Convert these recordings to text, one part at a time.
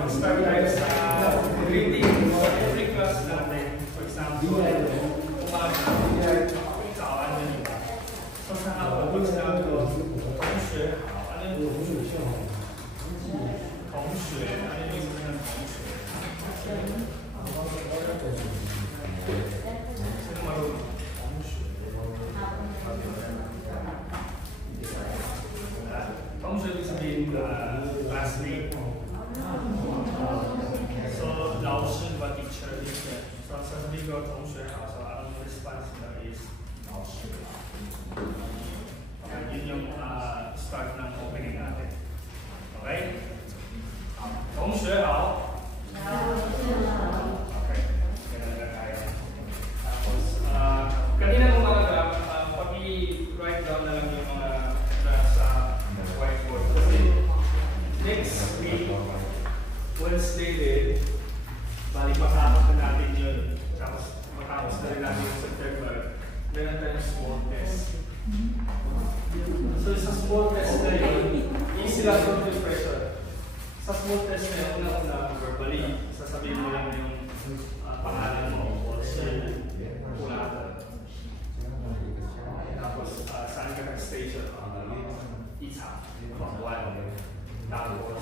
Mag-start tayo sa greeting for every class natin. For example, umaga, kawan na nila. So sa hapon, pag sinabi ko, tongshue, ano yung tongshue? Tongshue, ano yung ibig ng tongshue? Sino marunong? Tongshue, ibig sabihin classmate. So, Laotian ba teacher is that? So, sasabihin ko itong share so ang response nila is Laotian. Okay, yun yung start ng opening natin. Okay? Tong share out. Okay. Ganun na tayo. Tapos, kanina umaga, pag-i-write down na lang yung mga nasa whiteboard. Kasi, next week, Wednesday din, balik matapos na natin yun. Tapos matapos na rin natin yung September. Meron tayong small test. So sa small test na yun, easy lang yung pressure. Sa small test na yun, una verbally, sasabihin mo lang yung pangalan mo o sa kulatan. Tapos saan ka nag-station? Isa. Tapos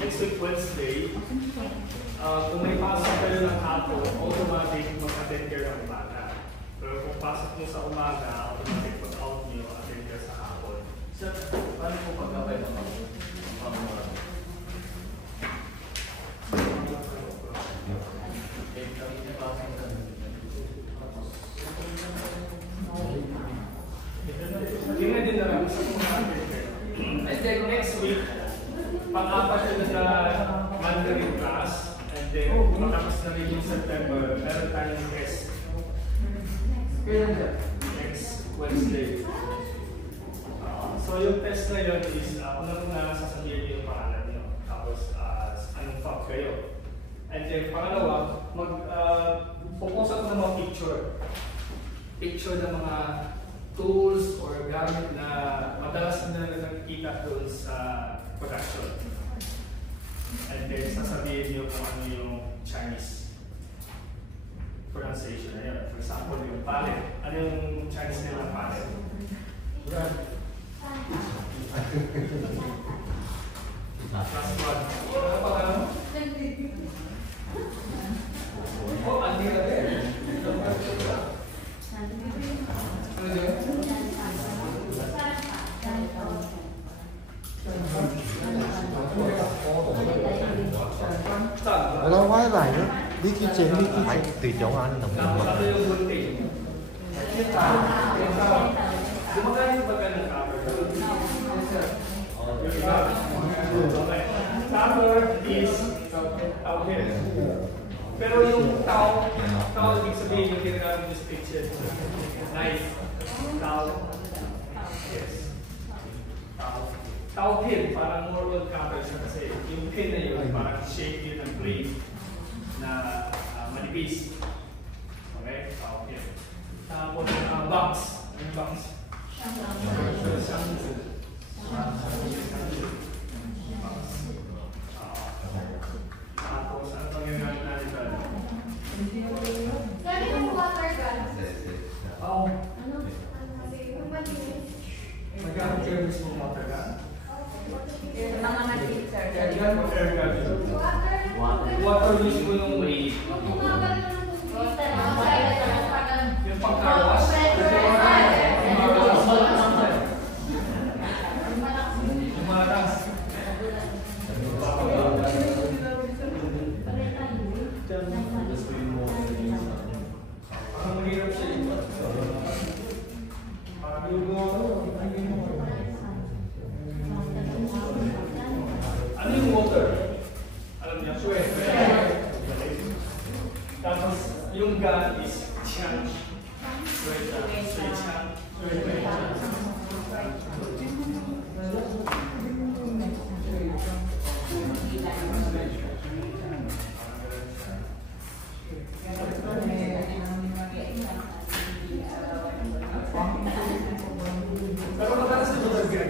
next week Wednesday, kung may pasok kayo ng hapon, automatic mag-attend kayo ng umaga. Pero kung pasok nyo sa umaga, automatic pag-out nyo, attend kayo sa hapon. So, paano po pag-abay ng tingnan din na lang sa umaga. And then next week, pang-apat na Mandarin class, and then matapos na rin yung September, meron tayong test. Next Wednesday. So yung test na yun is, unang-una sasabihin niyo yung pangalan niyo, tapos anong fact kayo. And then pangalawa, mag-focus ako ng mga picture ng mga tools or gamit na madalas na nakikita doon sa production. And then sasabihin niyo kung ano yung Chinese pronunciation na yun. For example, yung palette. Ano yung Chinese nila palette? Last one. Ano pa ka mo? Oh, andi ka rin. Lâu quá lại nữa. Đi kia trên, đi kia trên. Tùy chỗ ăn nồng nồng. Cover is out here. Pero yung tao ibig sabihin yung ginagamit yung picture. Knife. Tao. Yes. Tao pin, parang more on cover siya kasi yung pin na yun, parang shape yun ng blade na manipis. Okay? Tao pin. Tapos box. Yung box. Tapos, ano pang yung natin natin? Sabi ng water gun. Oo. Ano? Yung malinis. Magkakaroon kayo mismo water gun? Mga na-teacher. Air gun o air gun? Water mismo yung may... Yung mga ganun ng tubig. Yung pang-carwash?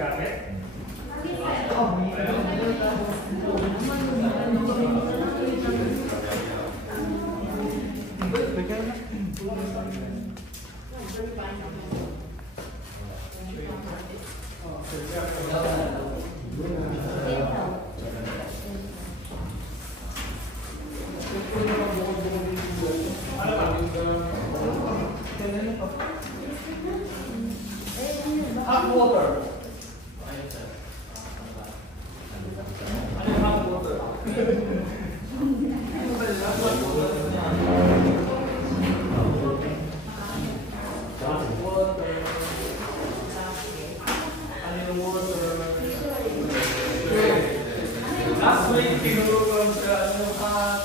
gamit? Hot water. Hot water. Last week, tinuro ko lang sa hot.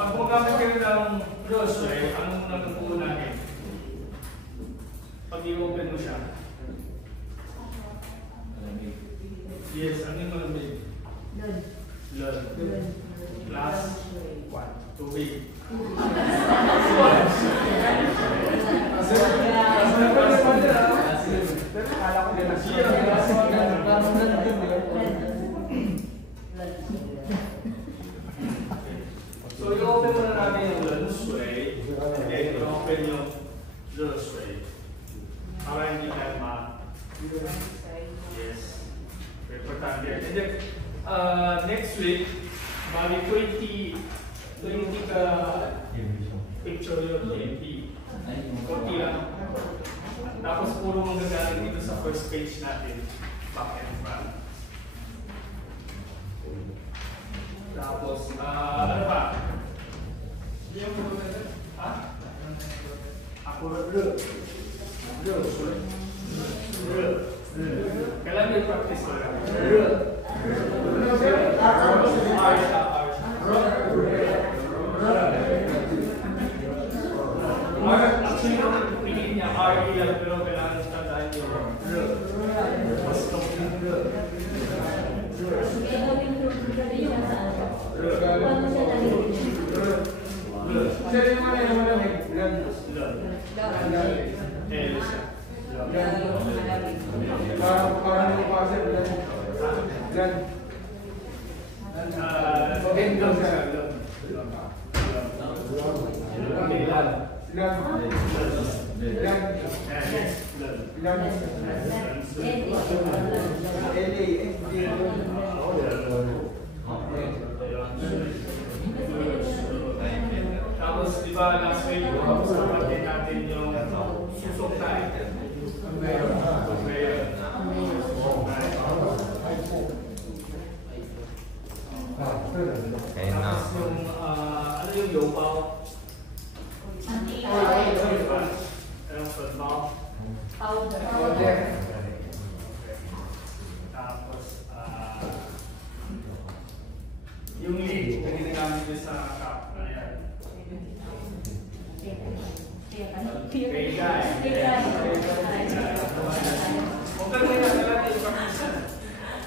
Pag gumagamit kayo ng rosary, anong nakukuha natin? Pag i-open mo siya. Yes, ano yung malamig? Lord. Glass. Tubig. So, i-open mo na natin yung Lunsway, then i-open yung Lunsway. Para hindi tayo yes. Importante yan. And then, next week, bali 20 ka picture yun, 20. Kunti lang. Tapos puro mong gagaling dito sa first page natin, back and front. Tapos, ano pa? Ha? Ako kailan may practice ko lang? Actually, pingin niya R.E. lang, pero kailangan sa tandaan yung mas complete. Tapos, di ba last week, sabatin natin yung susok tayo. Tapos yung, ano yung yopaw? Anong football? Powder. Tapos, yung lead na ginagamit nyo sa cup. Ayan. Peigay. Huwag ka nila natin yung pag-isa.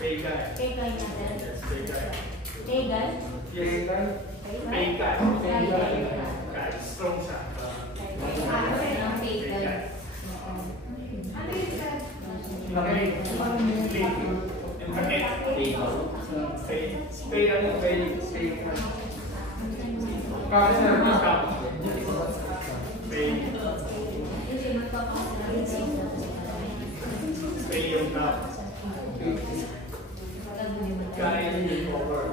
Peigay. Peigay natin. Yes, peigay. Peigay? Yes. Peigay. Peigay. Strong siya. Peigay. Ano yung set? Lead. Yung paket. Pay ano? Pay. Cup. Pay. Pay yung cup. Kain yung cover.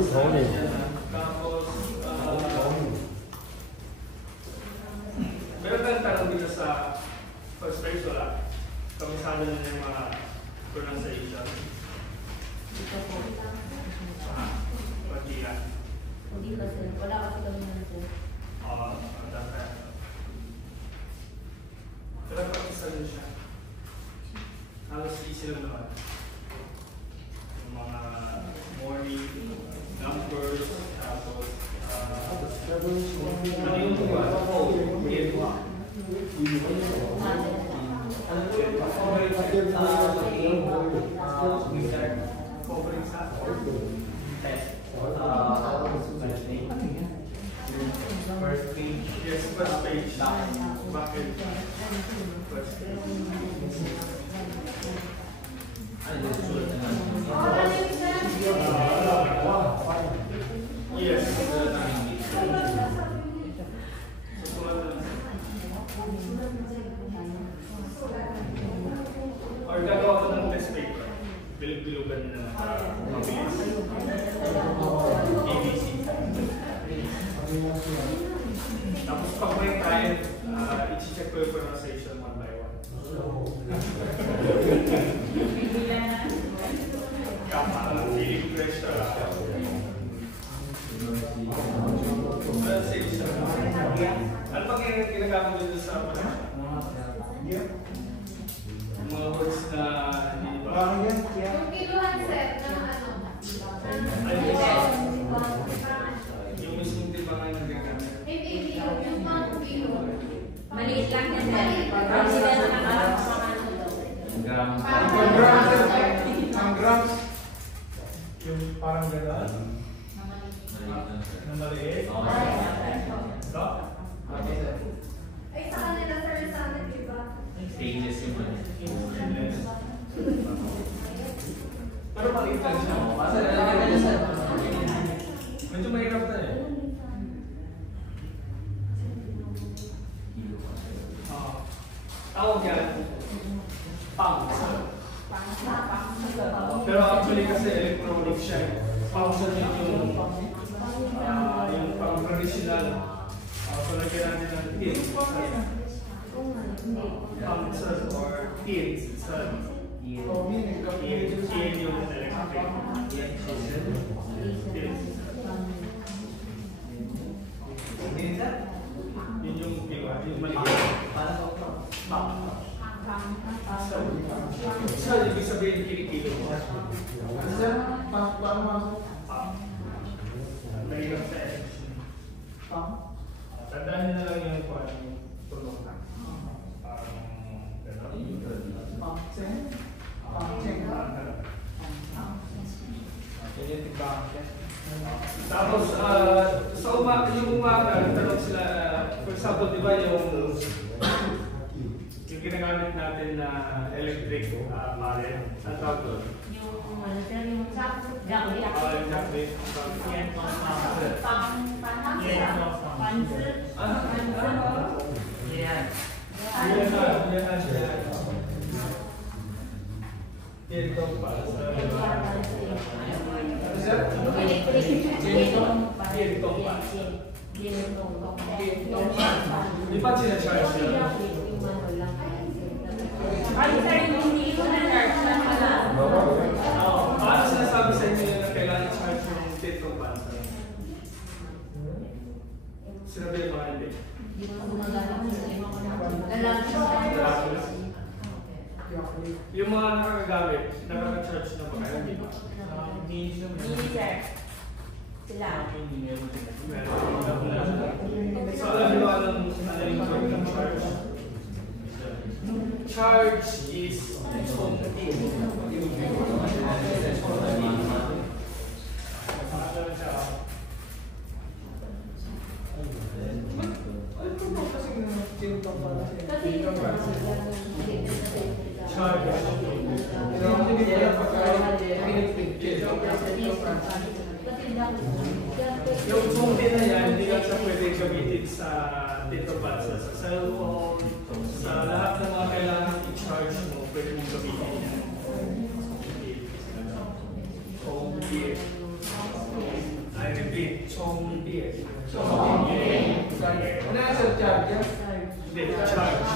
Tapos, meron tayong tanong dito sa first page wala. Kamisado na yung mga pronunciation. Dito po. Pati yan. Hindi kasi, wala kasi kami ng po. Dapat. Pero pag-isa din siya. Halos easy lang naman. Yung mga morning, numbers, tapos, ano yung mga? Covering sa? First page. Yes, first page. Bakit? First page. Yes. Or gagawa ko ng test paper. Bilog-bilugan na mabilis. ABC. Tapos pag may time, i-check ko yung pronunciation one by one. Feeling pressure. Pronunciation. Ano pag ginagamit dito sa mga words na hindi ba? Yung kiluhan set ng ano? Yung mismong timbangan na gagamit. Hindi, yung mga kilo. Maliit lang yan, sir. Pero sila na nakarap sa ano daw. Ang grams. Yung parang gano'n. Na maliit. Ito? Ay, sa kanila, sir, sa amin, diba? Stages yung ano. Pero maliit lang siya. Medyo mahirap na eh. Tawag yan, function. Pero actually kasi electronic siya. Function yung pang-traditional. So lagyan natin ng pins. Function or pins. Pin yung electric. Yun yung maliit. So, ibig sabihin kinikilo mo. Mahirap sa tandaan nyo na lang yung tunog na. Parang tapos, yung umaga, nagtanong sila, for example, di ba yung ginagamit natin na electric current, ang tawag doon? Yung ano sir, yung jacket. Exactly. Dito pa sa di ba sinacharge yun? Ay, sir, hindi ko na-charge na pala. Paano sinasabi sa inyo na kailangan i-charge yung state comparison? Sinabi yung mga hindi. Yung mga nakakagamit, nakaka-charge na ba kayo? Hindi ba? Hindi, sir. Sila. So alam nyo anong yung word ng charge? Charge is yung phone na yan, hindi lang siya pwede gamitin sa datapads, sa cellphone, sa lahat ng mga kailangan i-charge mo, pwede mong gamitin yan. Home kit. Chongdian. Ano yung surcharge yan? Hindi, charge.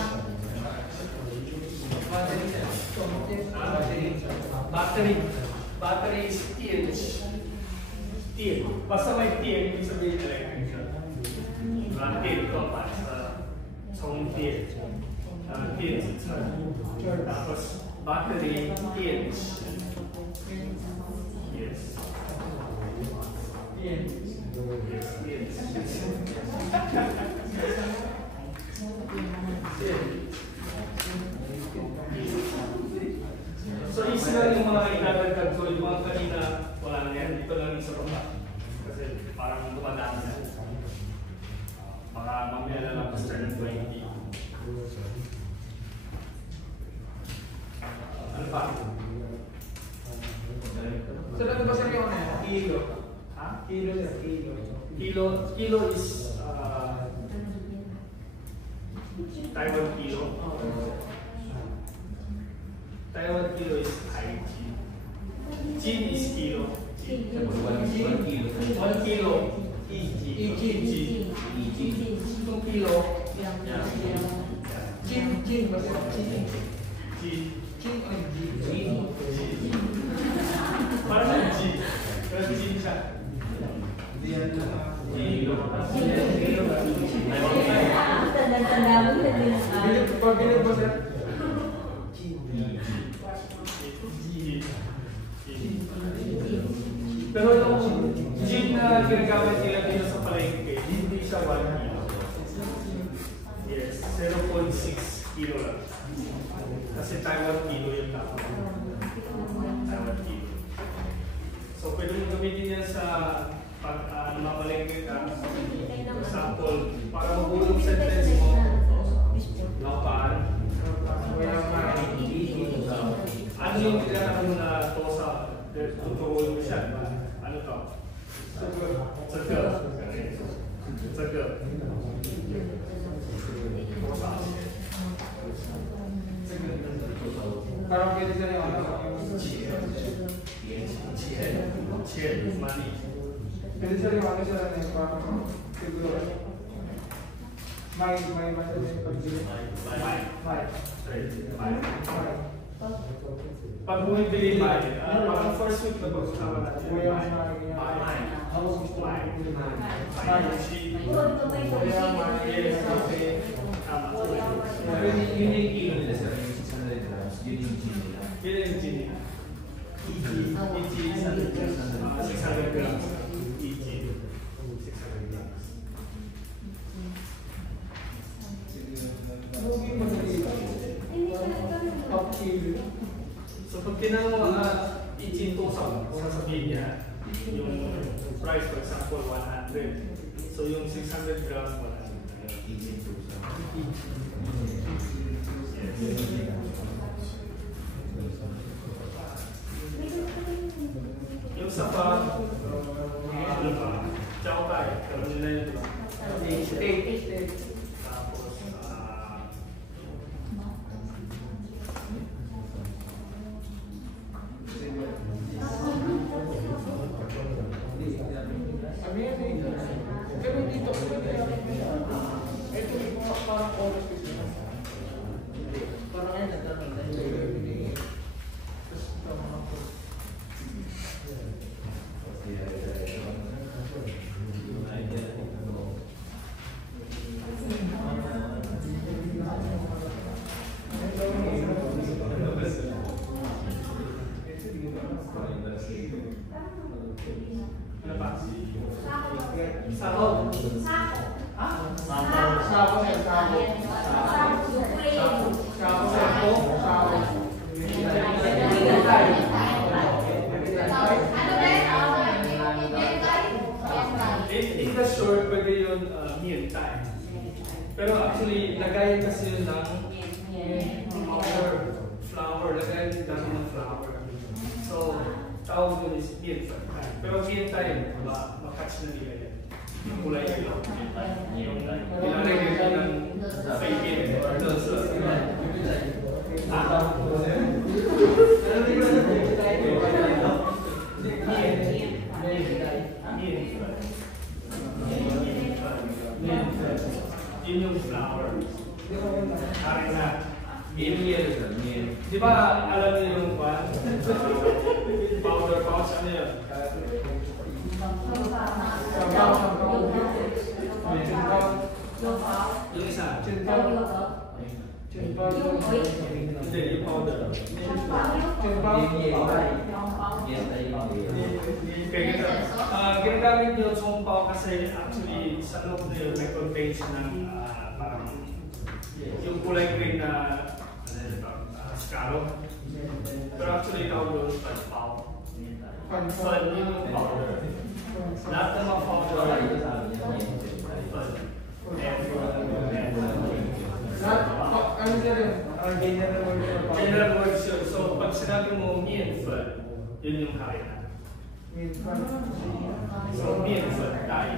Battery is TH. TH. Basta may TH, ibig sabihin electric siya. TH ito pa sa Chongdian. TH charge. Tapos battery TH. Yes. Yan. So easy lang yung mga itagagdag ko, yung mga kanina wala na yan, dito lang yung sa baba. Kasi parang dumadaan na. Baka mamaya na lang sa 20. Ano pa? So, ano ba sir yung kilo? Ha? Kilo sir, kilo. Kilo is Taiwan kilo. Taiwan kilo is high G. Jin is kilo. 1 kilo EG. Itong kilo. Chin ba sir? Chin. G. Chin o G? Parang may G. Pero Jin siya. Tanda-tanda mo na din ang Pag bilib ba sir? Pero yung gin na ginagamit nila dito sa palengke, hindi siya 1 kilo. Yes, 0.6 kilo lang. Kasi Taiwan kilo yung tama. Taiwan kilo. So pwede mo gamitin yan sa pag mamalengke ka. Example, para mabuong sentence mo, lapan. Ano yung tinatawag mo na tosa? Tuturuin mo siya. Ano to? Circle. Circle. Parang pwede sir yung ano? Chill. Money. Pwede sir yung ano sir ano yung parang siguro may ano yung pagbili? Pag bumibili tayo, parang first week na pag-usawa natin. Kuya, Yun yung kilo nila sir, yung 600 grams, yun yung gin nila. Yun yung gin nila. EG 600 grams. EG 600 grams. Lugi mo sa kilo? Top kilo. So pag tinanong mo EG 2,000, sasabihin niya yung price, for example, 100. So yung 600 grams, 100. Yung sa pa, ano pa, chow tai, karoon nila yun ba? Steak. Tapos, Ano yan eh? Pero dito, ito yung parang oras ko siya. parang ano nagkaroon na. ano pa? Sako. Sahog. Sabo sir, sabo. Sabo sir po, sabo. In the short, pwede yun meal time. Pero actually, lagayan kasi yun ng flour. Lagayan yun dami ng flour. So, tawag yun is meal time. Pero meal time, makatch na nila yan. Yung kulay yun. Yung nilalagay nila ng fake or doon sa Ginagamit nyo yung pao kasi actually sa loob na yun may contains ng parang yung kulay green na scallop. Pero actually tawag doon pao. Fun yun yung powder. Lahat ng mga powder ay fun. Ano siya rin? General words yun. So pag sinabi mo mean fun, yun yung harina. So mean fun tayo.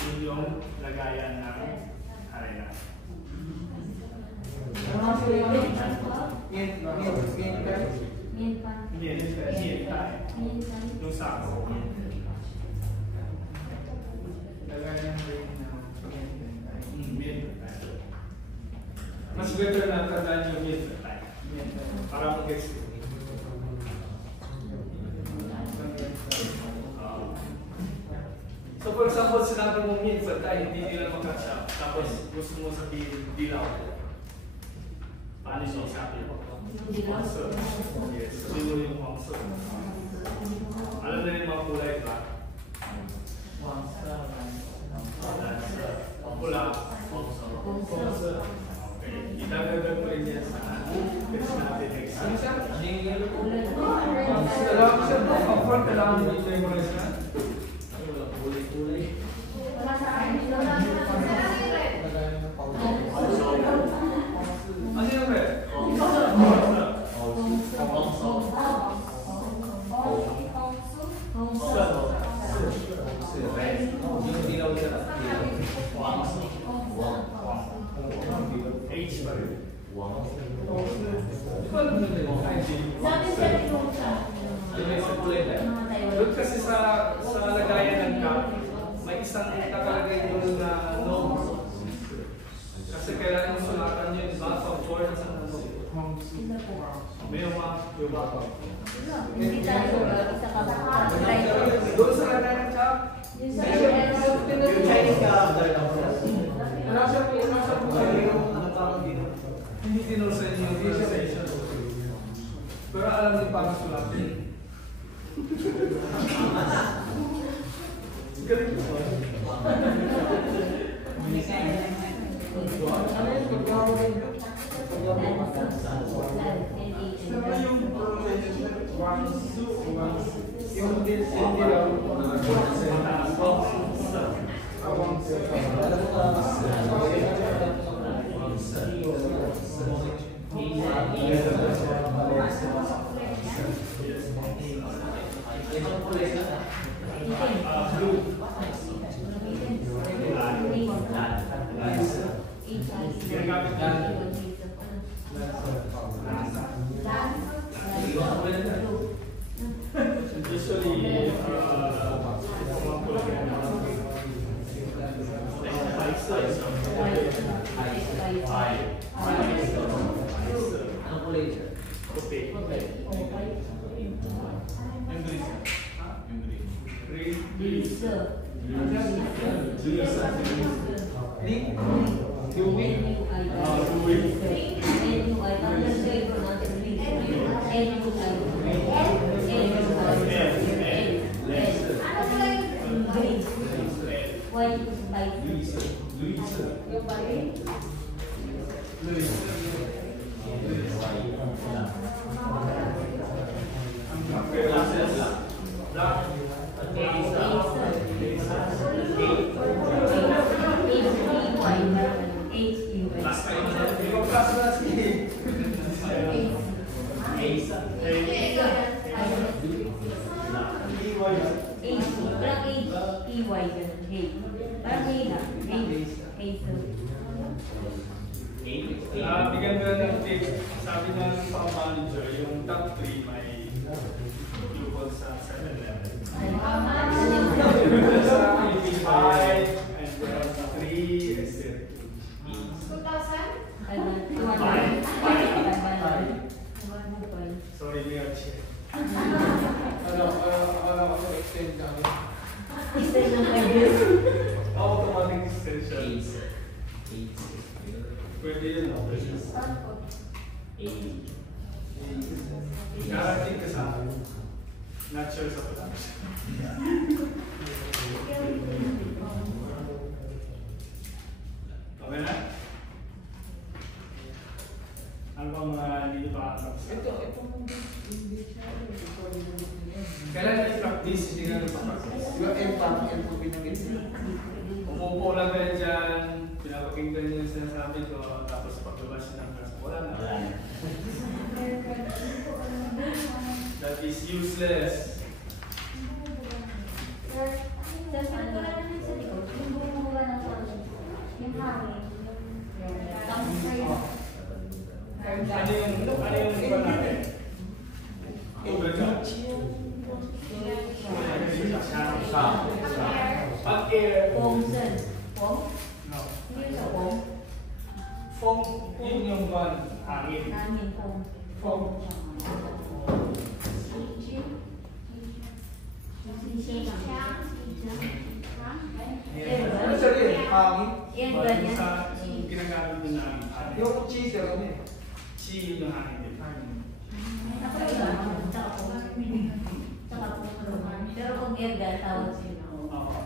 Yun yung lagayan ng harina. Mean tayo. Yung sako. Mas better na tandaan yung mean tayo. Para mag-gets ko. So for example, sinabi mo minsan tayo, hindi nila makasya. Tapos gusto mo sabihin dilaw. Paano siya sabi? Monster. Yes, sabihin mo yung monster. Alam na yung mga kulay ba? Pula. Monster. Okay. Idagdagan mo rin yan sa kasi natin next. Ano siya? Kailangan mo i-play mo rin siya? Ano yung red? H ba rin? Doon kasi sa lagayan ng cup, may isang nakalagay doon na no. Kasi kailangan sulatan yun, diba? Sa board sa ano. May yung mga Hindi tayo isa ka ba? doon sa lagayan ng cup. Yung Chinese ka, Hindi tinusin yung conversation. Pero alam niyo paano sulatin. Galing ko. Usually, bigyan ko ng tip. Sabi ng pang-manager, yung top 3 may tupol sa 7-Eleven. Sa AP5 and 3 is 2,000? sorry, may check. Alam ko extend kami. Automatic extension. Pwede yun. Guarantee ka sa akin. Not sure sa production. Okay na? Ano bang mga hindi pa tapos? Itong hindi siya. Kailan na-practice? Hindi na nagpa-practice. Yung M po binagit niya. Umupo lang kayo dyan, pinapakinggan niyo yung sinasabi ko, tapos paglabas niyo ng class, wala na. That is useless. Sir, sasabi ko lang naman sa likod, yung bumubuga ng solid. Yung hangin, yung tapos kayo. Ano yung iba natin? Tubig ka? Pag-air. Foam, sir. Foam? No. Hindi yung sa foam. Foam, yun yung hangin. Hangin, foam. Foam. Ano sir yun? Hangin? Yan, ganyan. Sa ginagamit din namin. Yung cheese sir, ano yun? Chi yun yung hangin din. Ako yung hangin. Tsaka foam. Tsaka foam. Pero kung air gun, tawag sila. Oo.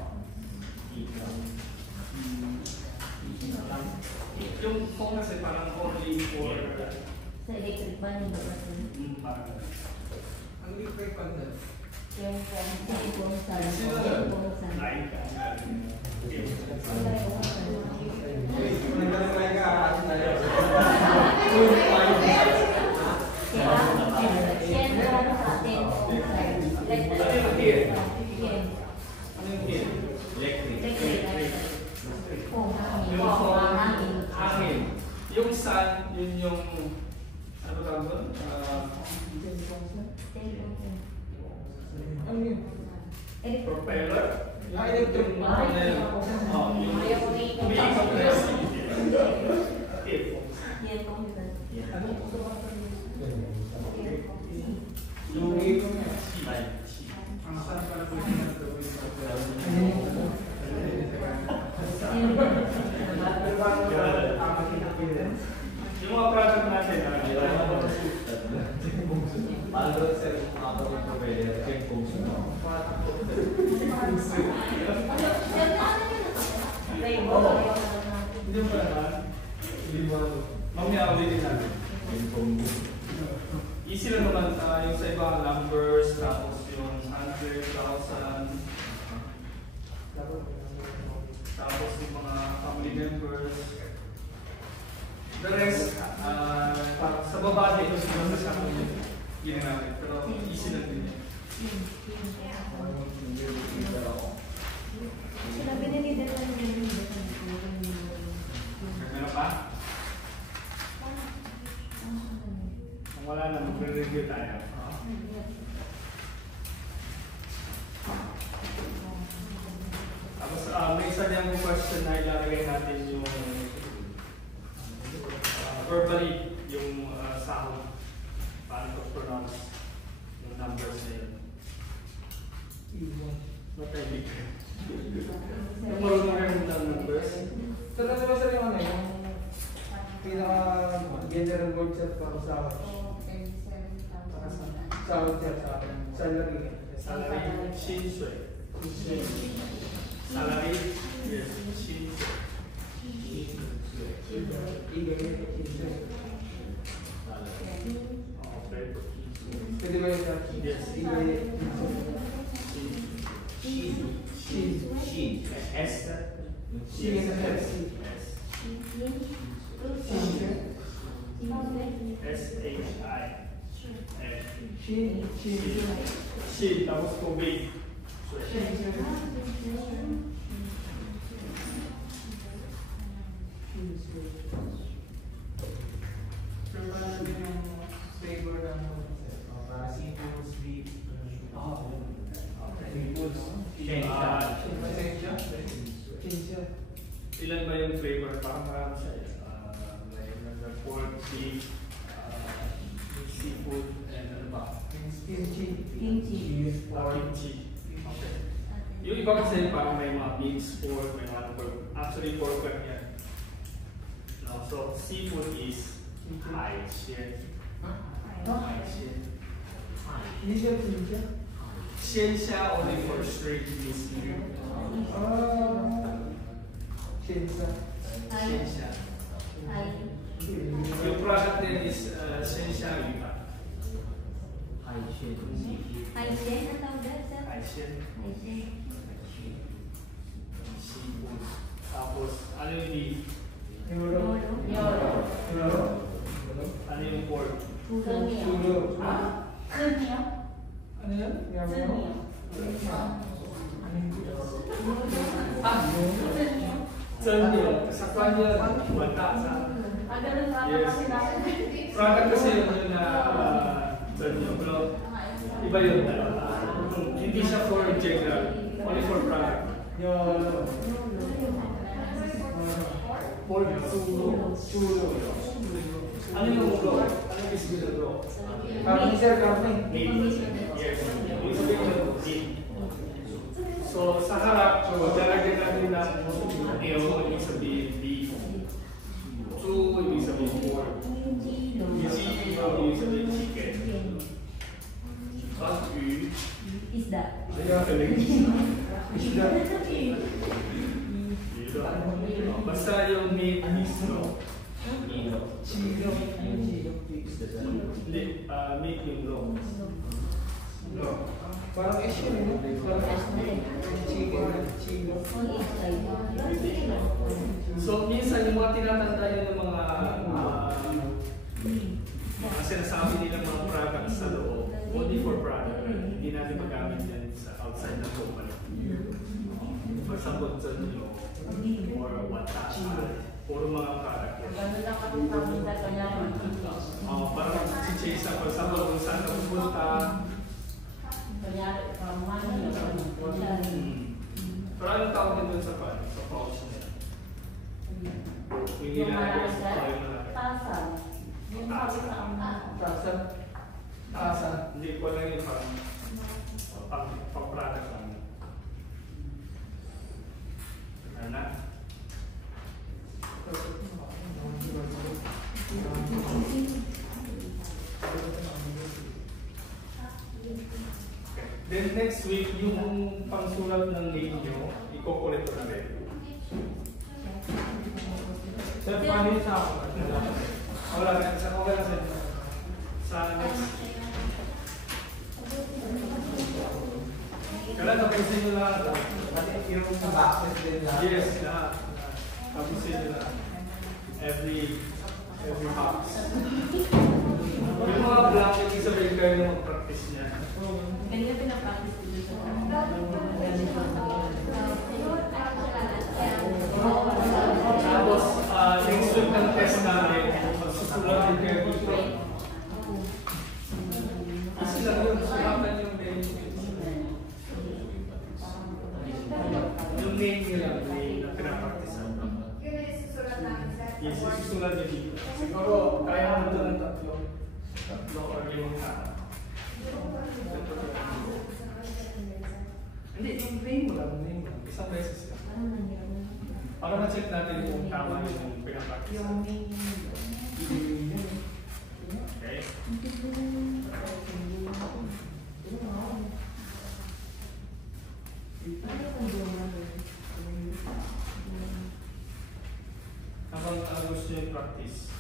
Yung foam kasi parang only for Sa electric ban, yung ba ito? parang Ang liquid pan doon. Yung foam. Yung foam sa sino foam sa like Nagdalagay ka, kasi tayo. ano yung kid? Yung Hangin. Yung sun, yun yung ano ba tawag doon? Ano yun? Propeller. Ah, electric. Yung umiikot na kid. Yung ito niya. Ang saan pala po yung nagawin sa yung mga product natin, Paano sir, ako yung provider, check kung sino. hindi mo naman, mamaya ulitin natin. Easy lang naman yung sa iba numbers, tapos yung 100,000, tapos yung mga family members. The rest, sa baba dito siguro sa akin yung ginamit, pero easy lang din yan. Meron pa? Kung wala na, magre-review tayo. Tapos may isa diyang question na ilalagay natin yung verbally, yung sound. Paano to pronounce yung numbers na yun. Matahimik. Yung marunong kayo ng numbers. Sir, ano ba sir yung ano yung pinaka-general word sir para sa sahod sir sa akin? Salary. Salary, shinsui. Salary, yes, shinsui. Pwede ba yun sir? Yes. S. S-H-I. She, tapos tubig. Sir, paano din yung flavor ng seafood, sweet? Seafood, Chincha. Ilan ba yung flavor? Parang marami siya. Like pork, beef, seafood, and ano ba? Kimchi. Kimchi. Kimchi. Okay. Yung iba kasi parang may mga mixed pork, may mga pork. Actually, pork lang yan. No, so, seafood is haijian. Haijian. Hindi siya Chincha? Siensya only for straight listening. Siensa. Siensya. Ay. Yung product din is Siensya Viva. High shade. Ay, Shen, ang tawag doon, sir? Aisyen. Ay, Shen. Seafood. Tapos, ano yung beef? Euro. Euro. Euro. Ano yung pork? Euro. Sunyo. Ano yan? Sunyo. Sunyo. Sa kanya, wata sa... Ah, ganun pa Yes. kasi natin. Product kasi yun na Sunyo. Pero iba yun. Hindi siya for general. Only for product. Yung pork chulo. Ano yung ulo? Ano yung isip ng ulo? Karni sir, karni. Meat. Yes. Ibig sabihin ng meat. So, sa harap, lalagyan natin ng eo, ibig sabihin beef. Two, ibig sabihin pork. Zero, ibig sabihin chicken. Tapos, yu. Isda. Ayun, galing. Isda. Basta yung meat mismo. Chilo. Hindi, meat yung raw. Raw. Parang Asian, no? Parang chicken. Chilo. Ang isda. So, minsan yung mga tinatanda yun ng mga sinasabi nilang mga products sa loob, only for product. Hindi natin magamit yan sa outside ng company. For example, Sunyo or Wata. Puro mga product yan. Ganun lang kami pakita ko niya. Parang si Chase, for example, kung saan ka pupunta. Kunyari, pamuhan niya. Pero anong tawag din dun sa pouch niya? Hindi Yung na malaki nag-guess. sir, tasan. Yung sabi sa ama. Tasa. Tasa. Hindi ko lang yung pang-product lang. Ano na? Then next week, yung pangsulat ng name nyo, iko-collect ko na rin. Sir, paano yun sa ako? Wala na, sa okay lang sa next. Kailan tapusin nyo lahat? Yung boxes din lahat. Yes, lahat. Tapusin nyo lahat. Every box. Yung mga blank, yung sabihin kayo na mag-practice niya. Kanina pinapractice ko dito sa Tapos, next week ng test namin, magsusulat din kayo dito. Kasi lang yun, sulatan yung name. Yung name nila, na pinapractice. Yes, isusulat nyo dito. Siguro, kaya mo ito ng tatlo or lima. Hindi, yung name mo lang, name mo. Isang beses yan. Para ma-check natin kung tama yung pinapractice. Okay? Habang gusto nyo practice.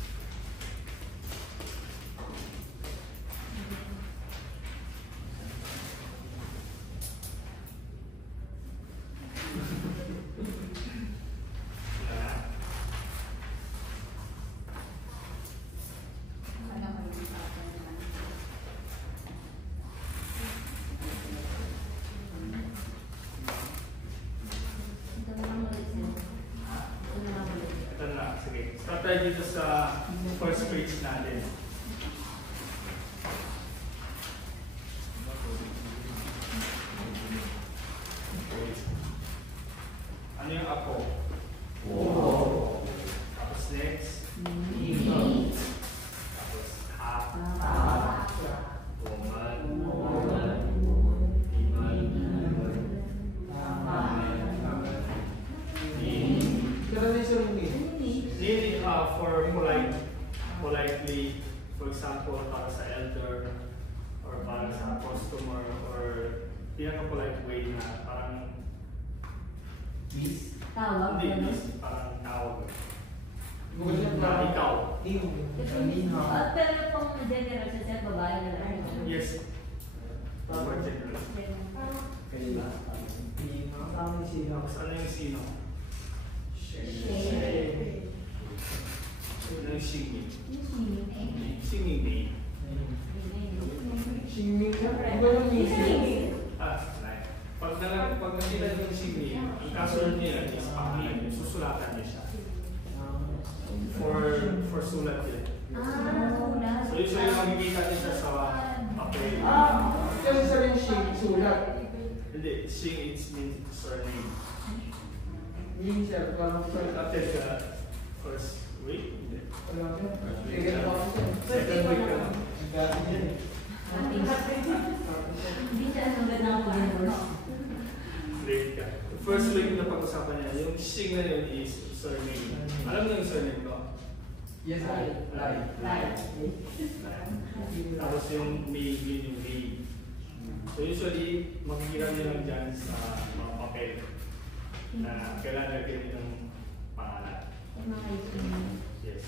Ito na, sige. Start tayo dito sa first page natin. Ano yung ako? Tapos next. Tapos ha. Woman. Kailan na yung Name for politely, for example, para sa elder, or para sa customer, or polite way na parang Please. Tawag. hindi, miss, parang tawag. Google na Na ikaw. Pero kung general sa set, babae na lang. Yes. For general. Tapos ano yung sino? Ano yung singing? Singing name. Singing ka? Iba yung music. Right. Pag nasilan yung singing, ang kasunod niya is pangalan niya. Susulatan niya siya. For sulat yun. So usually makikita niya siya sa papel. Kasi sabihin sulat. Hindi, sing it means surname. Yung sir, parang After the first week, hindi. Second box. Second week ka lang. Hindi siya ang ganda ng divorce. Late ka. The first week na pag-usapan niya, yung sing na yun is surname. Alam mo yung surname ko? Yes, sir. Tapos yung may, yun yung may. So usually, makikita niyo lang dyan sa mga papel na kailangan lagyan niyo ng pangalan. Yes.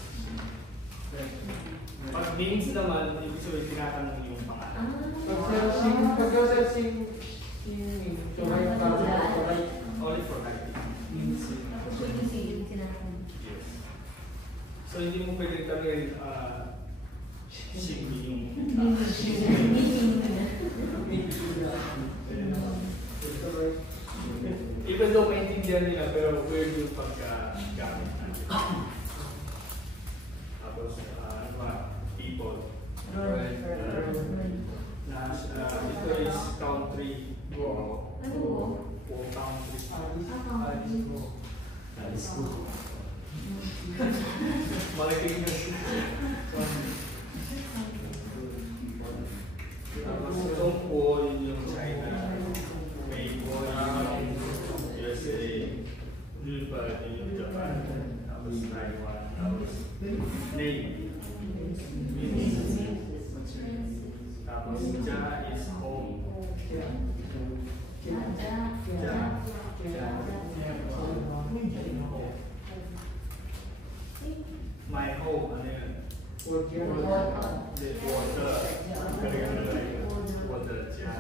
Pag names naman, ibig sabihin tinatanong yung pangalan. Pag sing, so may parang Only for writing. Yes. So hindi mo pwedeng tanongin, sing yung even though maintindihan nila, pero weird yung pagka-gamit natin. Tapos, ano ba, people. Ito is country. Go. Country. Alis ko. Malaking yun. Tapos itong po, yun yung China. May po, yun yung USA. Yun pa, yun yung Japan. Tapos Taiwan. Tapos name. Tapos Ja is home. My home, ano yun? The water. Galing ano lang yun? Water, Ja.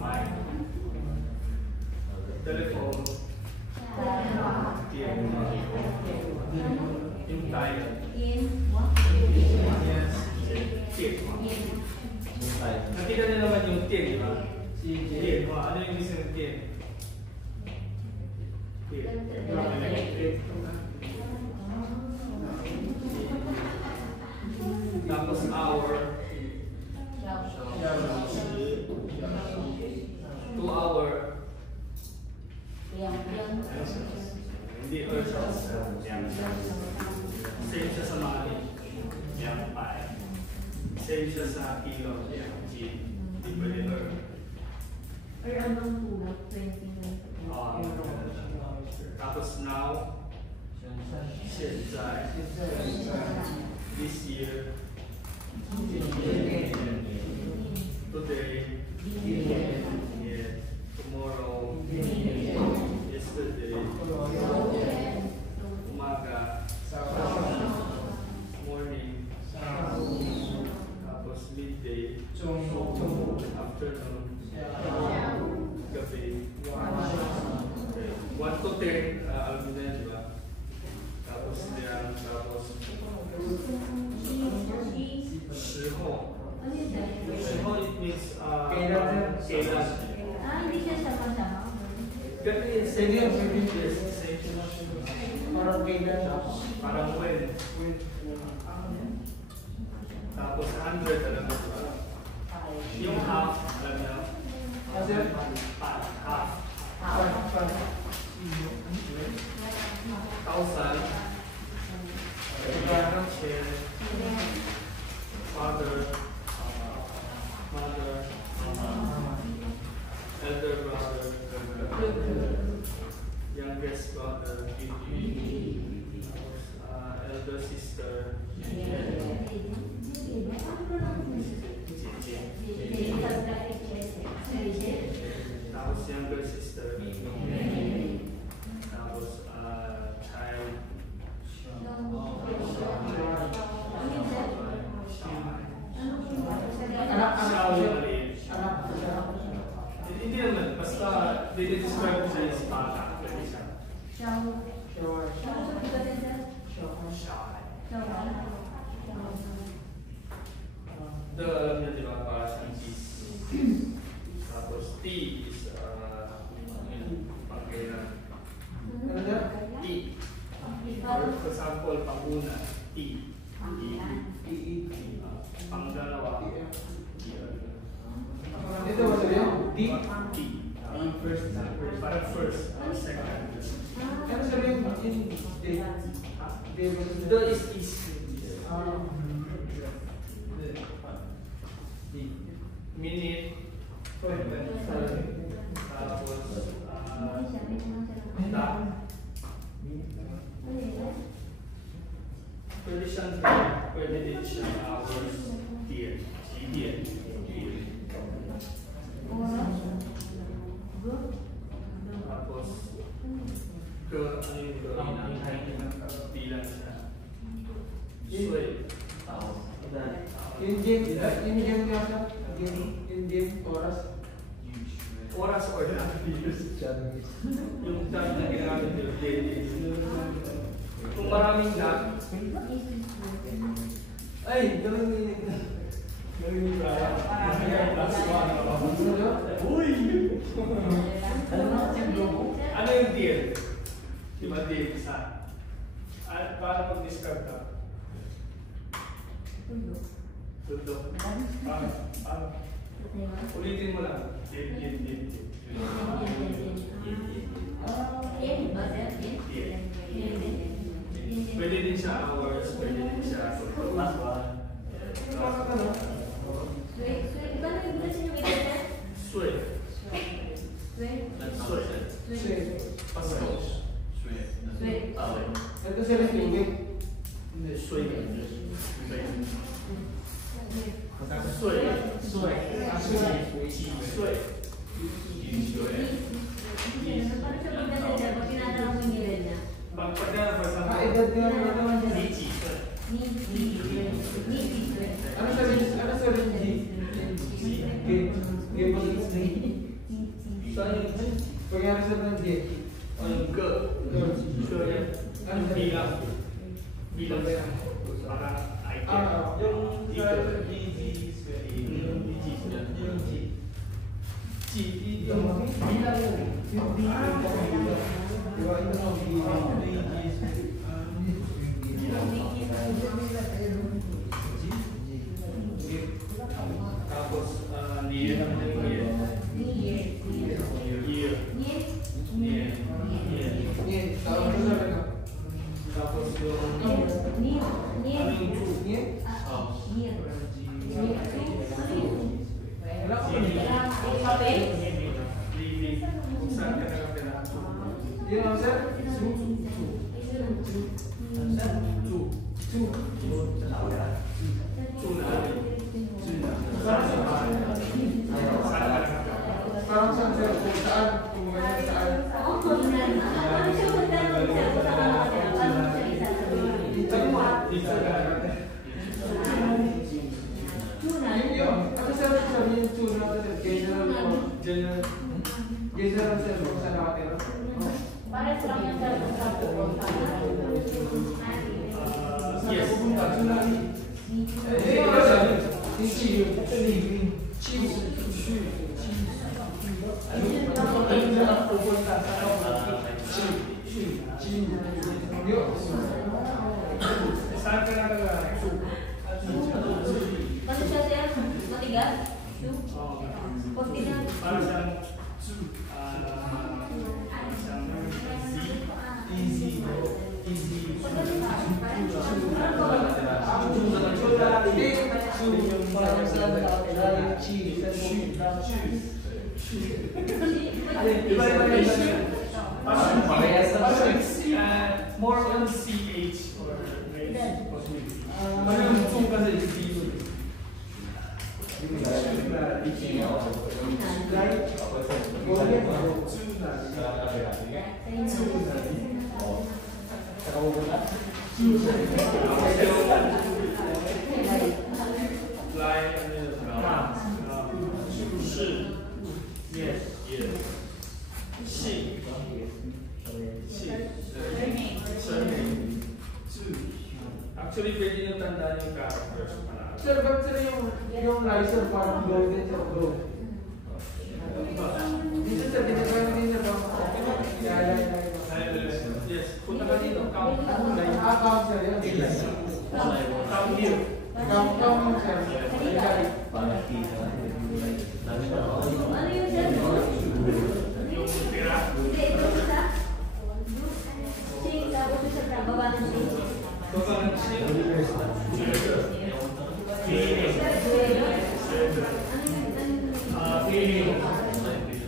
My telephone. Yung tayo. Yes. Tip. Nakita niyo naman yung tip, di ba? Tip. Ano yung ibig sabihin ng tip? Tip. Tapos hour. 2 hour. Hindi ourselves. Same siya sa mali. Yang pi. Same siya sa kilo. Yang g. Hindi pwede or. Tapos now. Shenzai. This year. Today. Yeah. Tomorrow. Yesterday. Umaga. Morning. Tapos midday. Afternoon. Gabi. 1 to 10, alam mo na yan, di ba? Tapos yan, tapos 10 ho. 10 ho, it means kailan. Hindi siya sama-sama. Ganun yun, same yun. Yes, same yun. Parang kailan. Parang when. Tapos 100, alam mo ba? Yung half, alam niyo? Half. 1,000. Share. Father. Mother. Elder brother. Youngest brother. Elder sister. D. First, parang first, second. Ano sabihin in date? The is. Minute. Tapos, pwede siyang pwede din siyang hours, year. Tapos, bilang siya. In-game nga siya? In-game oras? Oras or years. Yung time na ginamit nila, days. Kung maraming na, ay, gawin ninig na. Gawin ni Brian. Plus one. Uy! Ano yung deal? Di ba deal? Isa. Paano mag-discard ka? Tundo. Paano? Ulitin mo lang. Deal. Pwede din siya hours, pwede din siya tundo. Ito sila tingin. Edad nga naman. Ano sabihin G? Game of Thrones. Pag-aaral sa ng G. Bilang para item. Yung tapos year. Tapos parang saan sir? Saan? Kung ganyan saan? Ano sir sabihin yung tuna natin? General sir, kung saan nakatira? Pares lang yung sa pupunta. yes. Tsunami. Saan ka nagagaling? Ano siya sir? Matigas? Pag tinag... Para siyang more on CH or ano yung two kasi dito. Actually, pwede nyo tandaan yung characters pala. Sir, ba't sir yung riser parang golden sa gold? Dito sa binagawa nila ba? Yes, punta ka dito. Count. Count sir, yun. Count here. Count sir. Ano yung sir?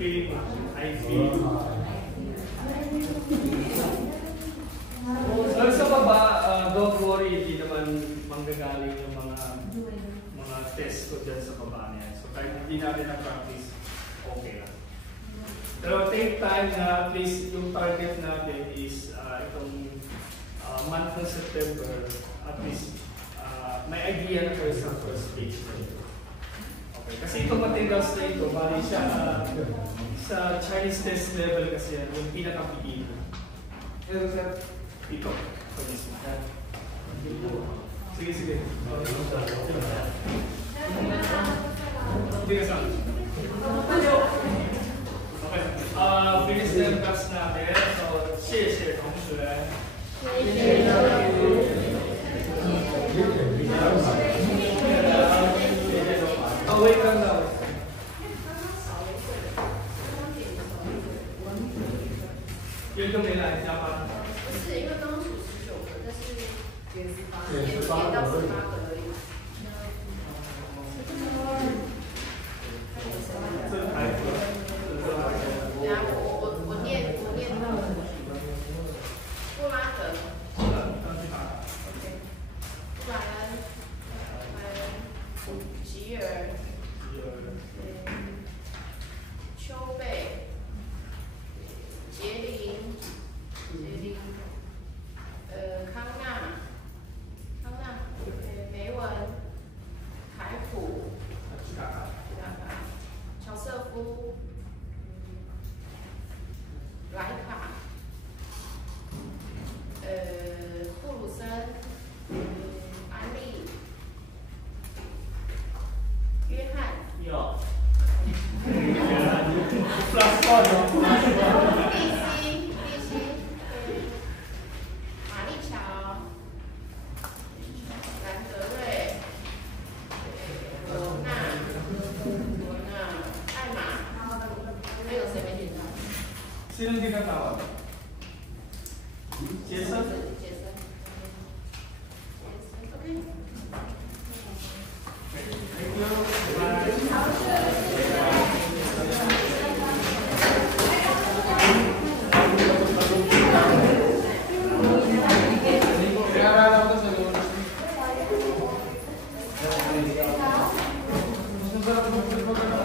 feel, I feel. So sa baba, don't worry, hindi naman manggagaling yung mga test ko dyan sa baba niya. So kahit hindi natin na-practice, okay lang. Pero take time na at least yung target natin is itong month ng September, at least may idea na kayo sa first stage na ito. Okay, kasi itong materials na ito, bali siya sa Chinese test level kasi yan, yung pinaka-begin. Ito, ito mismo. Sige, sige. Hindi ka saan. Okay. Finish the class natin. So, 谢谢同学。wait lang daw. Yun yung nila, dapat. 不是，因为刚刚数19个，但是减到18个而已。这还可以。然后我念到布拉格。OK。布兰，吉尔。丘贝。杰林。康纳，梅文，凯普，乔瑟夫，莱卡，布鲁森，安利，约翰，有。Plus one。利息，玛丽乔，兰德瑞，罗娜，艾玛，还有谁没点到？ Sino hindi natawag? Jason? Jason. Okay. Thank you. Masarap magpapagano